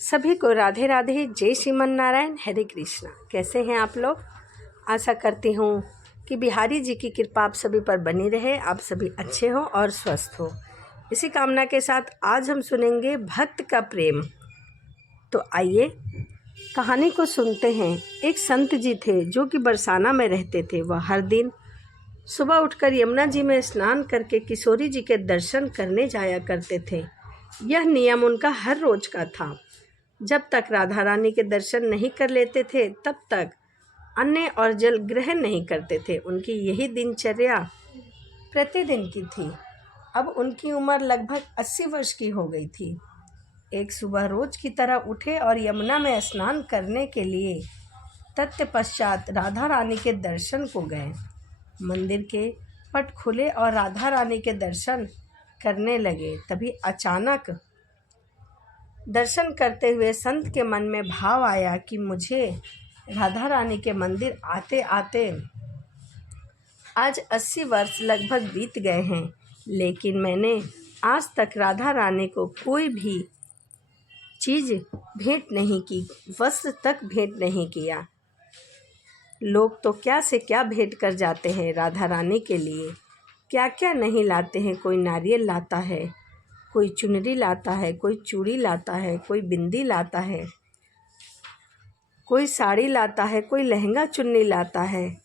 सभी को राधे राधे, जय श्रीमन नारायण, हरे कृष्णा। कैसे हैं आप लोग? आशा करती हूँ कि बिहारी जी की कृपा आप सभी पर बनी रहे, आप सभी अच्छे हो और स्वस्थ हो। इसी कामना के साथ आज हम सुनेंगे भक्त का प्रेम। तो आइए कहानी को सुनते हैं। एक संत जी थे जो कि बरसाना में रहते थे। वह हर दिन सुबह उठकर यमुना जी में स्नान करके किशोरी जी के दर्शन करने जाया करते थे। यह नियम उनका हर रोज का था। जब तक राधा रानी के दर्शन नहीं कर लेते थे तब तक अन्न और जल ग्रहण नहीं करते थे। उनकी यही दिनचर्या प्रतिदिन की थी। अब उनकी उम्र लगभग 80 वर्ष की हो गई थी। एक सुबह रोज की तरह उठे और यमुना में स्नान करने के लिए तत्पश्चात राधा रानी के दर्शन को गए। मंदिर के पट खुले और राधा रानी के दर्शन करने लगे। तभी अचानक दर्शन करते हुए संत के मन में भाव आया कि मुझे राधा रानी के मंदिर आते आते आज 80 वर्ष लगभग बीत गए हैं, लेकिन मैंने आज तक राधा रानी को कोई भी चीज़ भेंट नहीं की, वस्त्र तक भेंट नहीं किया। लोग तो क्या से क्या भेंट कर जाते हैं राधा रानी के लिए, क्या क्या नहीं लाते हैं। कोई नारियल लाता है, कोई चुनरी लाता है, कोई चूड़ी लाता है, कोई बिंदी लाता है, कोई साड़ी लाता है, कोई लहंगा चुन्नी लाता है।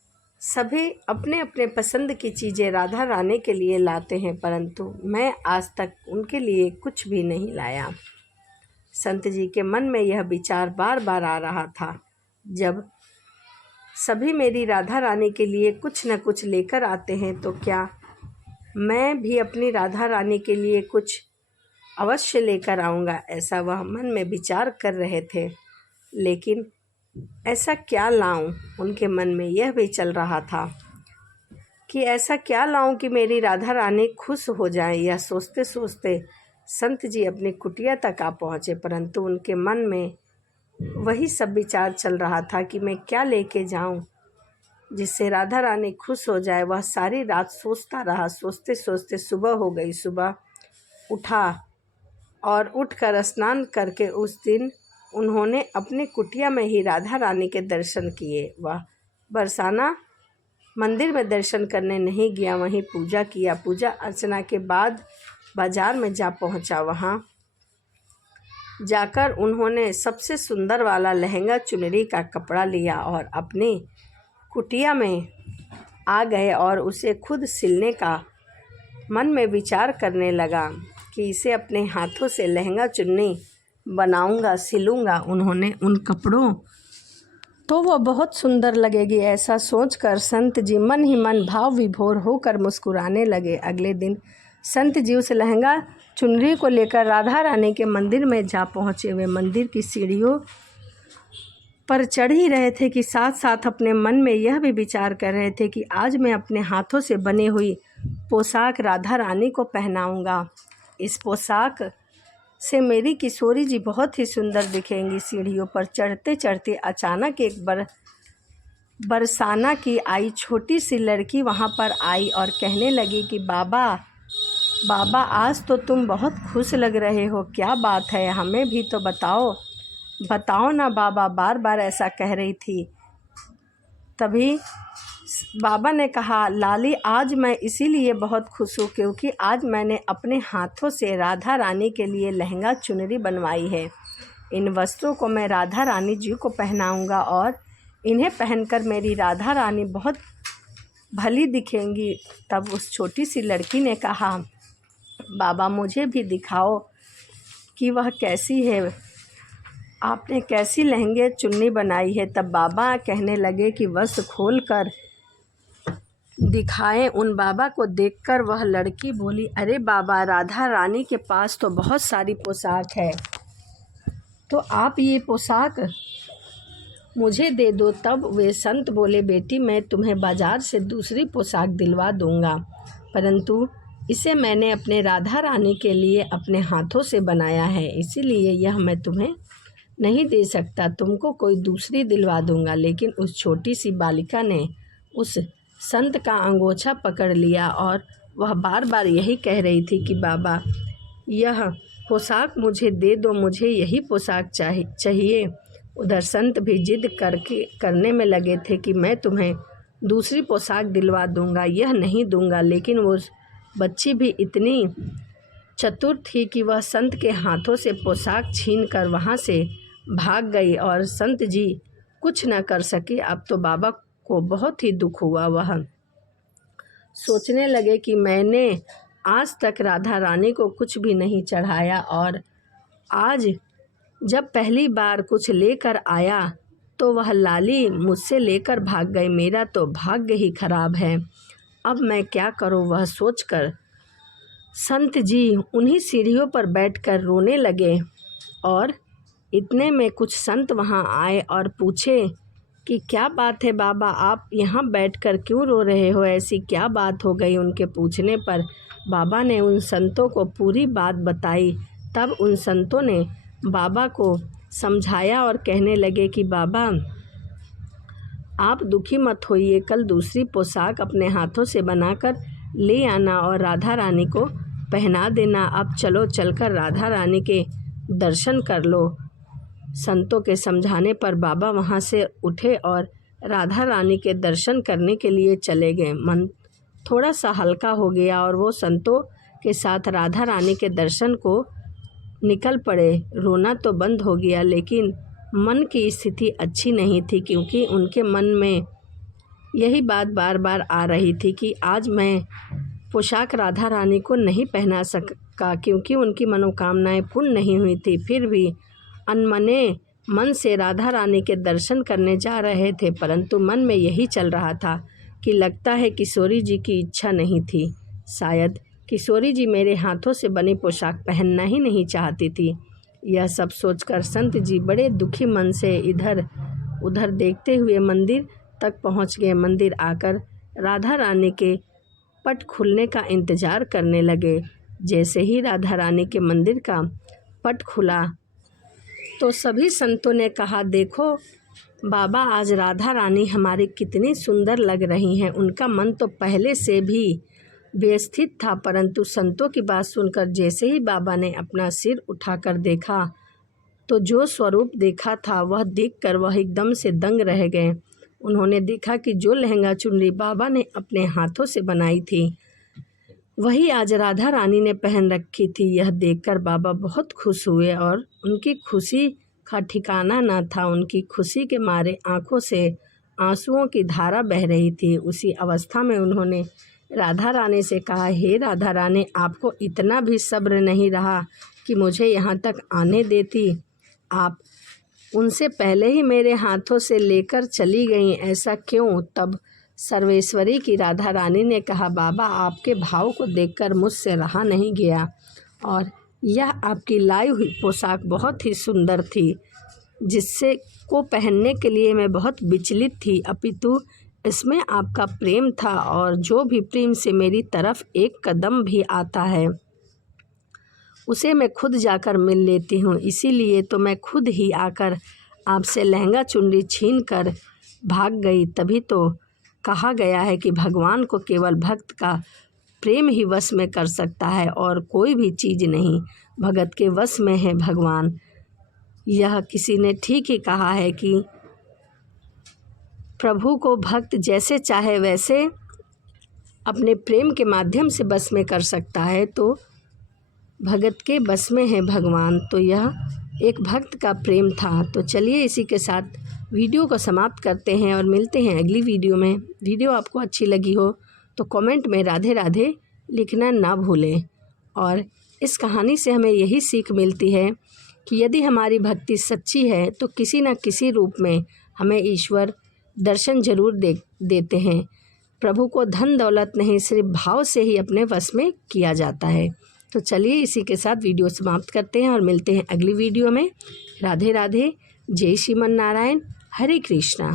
सभी अपने अपने पसंद की चीज़ें राधा रानी के लिए लाते हैं, परंतु मैं आज तक उनके लिए कुछ भी नहीं लाया। संत जी के मन में यह विचार बार बार आ रहा था, जब सभी मेरी राधा रानी के लिए कुछ न कुछ लेकर आते हैं तो क्या मैं भी अपनी राधा रानी के लिए कुछ अवश्य लेकर आऊँगा। ऐसा वह मन में विचार कर रहे थे, लेकिन ऐसा क्या लाऊं, उनके मन में यह भी चल रहा था कि ऐसा क्या लाऊं कि मेरी राधा रानी खुश हो जाए। यह सोचते सोचते संत जी अपनी कुटिया तक आ पहुँचे, परंतु उनके मन में वही सब विचार चल रहा था कि मैं क्या लेके जाऊं जिससे राधा रानी खुश हो जाए। वह सारी रात सोचता रहा। सोचते सोचते सुबह हो गई। सुबह उठा और उठकर स्नान करके उस दिन उन्होंने अपनी कुटिया में ही राधा रानी के दर्शन किए। वह बरसाना मंदिर में दर्शन करने नहीं गया, वहीं पूजा किया। पूजा अर्चना के बाद बाजार में जा पहुंचा। वहां जाकर उन्होंने सबसे सुंदर वाला लहंगा चुनरी का कपड़ा लिया और अपनी कुटिया में आ गए और उसे खुद सिलने का मन में विचार करने लगा कि इसे अपने हाथों से लहंगा चुन्नी बनाऊंगा, सिलूंगा। उन्होंने उन कपड़ों तो वह बहुत सुंदर लगेगी, ऐसा सोचकर संत जी मन ही मन भाव विभोर होकर मुस्कुराने लगे। अगले दिन संत जी उस लहंगा चुनरी को लेकर राधा रानी के मंदिर में जा पहुँचे। वे मंदिर की सीढ़ियों पर चढ़ ही रहे थे कि साथ साथ अपने मन में यह भी विचार कर रहे थे कि आज मैं अपने हाथों से बनी हुई पोशाक राधा रानी को पहनाऊंगा। इस पोशाक से मेरी किशोरी जी बहुत ही सुंदर दिखेंगी। सीढ़ियों पर चढ़ते चढ़ते अचानक एक बरसाना की आई छोटी सी लड़की वहाँ पर आई और कहने लगी कि बाबा बाबा, आज तो तुम बहुत खुश लग रहे हो, क्या बात है, हमें भी तो बताओ ना बाबा। बार बार ऐसा कह रही थी। तभी बाबा ने कहा, लाली, आज मैं इसीलिए बहुत खुश हूँ क्योंकि आज मैंने अपने हाथों से राधा रानी के लिए लहंगा चुनरी बनवाई है। इन वस्त्रों को मैं राधा रानी जी को पहनाऊँगा और इन्हें पहनकर मेरी राधा रानी बहुत भली दिखेंगी। तब उस छोटी सी लड़की ने कहा, बाबा, मुझे भी दिखाओ कि वह कैसी है, आपने कैसी लहंगे चुन्नी बनाई है। तब बाबा कहने लगे कि वस्त्र खोलकर दिखाएं। उन बाबा को देखकर वह लड़की बोली, अरे बाबा, राधा रानी के पास तो बहुत सारी पोशाक है, तो आप ये पोशाक मुझे दे दो। तब वे संत बोले, बेटी, मैं तुम्हें बाजार से दूसरी पोशाक दिलवा दूंगा, परंतु इसे मैंने अपने राधा रानी के लिए अपने हाथों से बनाया है, इसीलिए यह मैं तुम्हें नहीं दे सकता, तुमको कोई दूसरी दिलवा दूंगा। लेकिन उस छोटी सी बालिका ने उस संत का अंगोछा पकड़ लिया और वह बार बार यही कह रही थी कि बाबा, यह पोशाक मुझे दे दो, मुझे यही पोशाक चाहिए। उधर संत भी जिद करने में लगे थे कि मैं तुम्हें दूसरी पोशाक दिलवा दूंगा, यह नहीं दूंगा। लेकिन वो बच्ची भी इतनी चतुर थी कि वह संत के हाथों से पोशाक छीनकर वहाँ से भाग गई और संत जी कुछ न कर सके। अब तो बाबा को बहुत ही दुख हुआ। वह सोचने लगे कि मैंने आज तक राधा रानी को कुछ भी नहीं चढ़ाया और आज जब पहली बार कुछ लेकर आया तो वह लाली मुझसे लेकर भाग गई। मेरा तो भाग्य ही खराब है, अब मैं क्या करूं? वह सोचकर संत जी उन्हीं सीढ़ियों पर बैठकर रोने लगे और इतने में कुछ संत वहां आए और पूछे कि क्या बात है बाबा, आप यहाँ बैठकर क्यों रो रहे हो? ऐसी क्या बात हो गई? उनके पूछने पर बाबा ने उन संतों को पूरी बात बताई। तब उन संतों ने बाबा को समझाया और कहने लगे कि बाबा आप दुखी मत होइए, कल दूसरी पोशाक अपने हाथों से बनाकर ले आना और राधा रानी को पहना देना। अब चलो चलकर राधा रानी के दर्शन कर लो। संतों के समझाने पर बाबा वहाँ से उठे और राधा रानी के दर्शन करने के लिए चले गए। मन थोड़ा सा हल्का हो गया और वो संतों के साथ राधा रानी के दर्शन को निकल पड़े। रोना तो बंद हो गया लेकिन मन की स्थिति अच्छी नहीं थी, क्योंकि उनके मन में यही बात बार बार आ रही थी कि आज मैं पोशाक राधा रानी को नहीं पहना सका, क्योंकि उनकी मनोकामनाएं पूर्ण नहीं हुई थी। फिर भी अनमने मन से राधा रानी के दर्शन करने जा रहे थे, परंतु मन में यही चल रहा था कि लगता है किशोरी जी की इच्छा नहीं थी। शायद किशोरी जी मेरे हाथों से बनी पोशाक पहनना ही नहीं चाहती थी। यह सब सोचकर संत जी बड़े दुखी मन से इधर उधर देखते हुए मंदिर तक पहुंच गए। मंदिर आकर राधा रानी के पट खुलने का इंतज़ार करने लगे। जैसे ही राधा रानी के मंदिर का पट खुला तो सभी संतों ने कहा, देखो बाबा, आज राधा रानी हमारी कितनी सुंदर लग रही हैं। उनका मन तो पहले से भी व्यस्थित था, परंतु संतों की बात सुनकर जैसे ही बाबा ने अपना सिर उठाकर देखा तो जो स्वरूप देखा था वह देखकर वह एकदम से दंग रह गए। उन्होंने देखा कि जो लहंगा चुनरी बाबा ने अपने हाथों से बनाई थी वही आज राधा रानी ने पहन रखी थी। यह देखकर बाबा बहुत खुश हुए और उनकी खुशी का ठिकाना न था। उनकी खुशी के मारे आंखों से आंसुओं की धारा बह रही थी। उसी अवस्था में उन्होंने राधा रानी से कहा, हे राधा रानी, आपको इतना भी सब्र नहीं रहा कि मुझे यहाँ तक आने देती? आप उनसे पहले ही मेरे हाथों से लेकर चली गईं, ऐसा क्यों? तब सर्वेश्वरी की राधा रानी ने कहा, बाबा, आपके भाव को देखकर मुझसे रहा नहीं गया और यह आपकी लाई हुई पोशाक बहुत ही सुंदर थी, जिससे को पहनने के लिए मैं बहुत विचलित थी। अपितु इसमें आपका प्रेम था और जो भी प्रेम से मेरी तरफ एक कदम भी आता है उसे मैं खुद जाकर मिल लेती हूँ। इसीलिए तो मैं खुद ही आकर आपसे लहंगा चुनरी छीन कर भाग गई। तभी तो कहा गया है कि भगवान को केवल भक्त का प्रेम ही वश में कर सकता है और कोई भी चीज़ नहीं। भगत के वश में है भगवान। यह किसी ने ठीक ही कहा है कि प्रभु को भक्त जैसे चाहे वैसे अपने प्रेम के माध्यम से बस में कर सकता है, तो भगत के बस में है भगवान। तो यह एक भक्त का प्रेम था। तो चलिए इसी के साथ वीडियो को समाप्त करते हैं और मिलते हैं अगली वीडियो में। वीडियो आपको अच्छी लगी हो तो कमेंट में राधे राधे लिखना ना भूलें। और इस कहानी से हमें यही सीख मिलती है कि यदि हमारी भक्ति सच्ची है तो किसी न किसी रूप में हमें ईश्वर दर्शन जरूर देते हैं। प्रभु को धन दौलत नहीं, सिर्फ भाव से ही अपने वश में किया जाता है। तो चलिए इसी के साथ वीडियो समाप्त करते हैं और मिलते हैं अगली वीडियो में। राधे राधे, जय श्रीमन नारायण, हरे कृष्णा।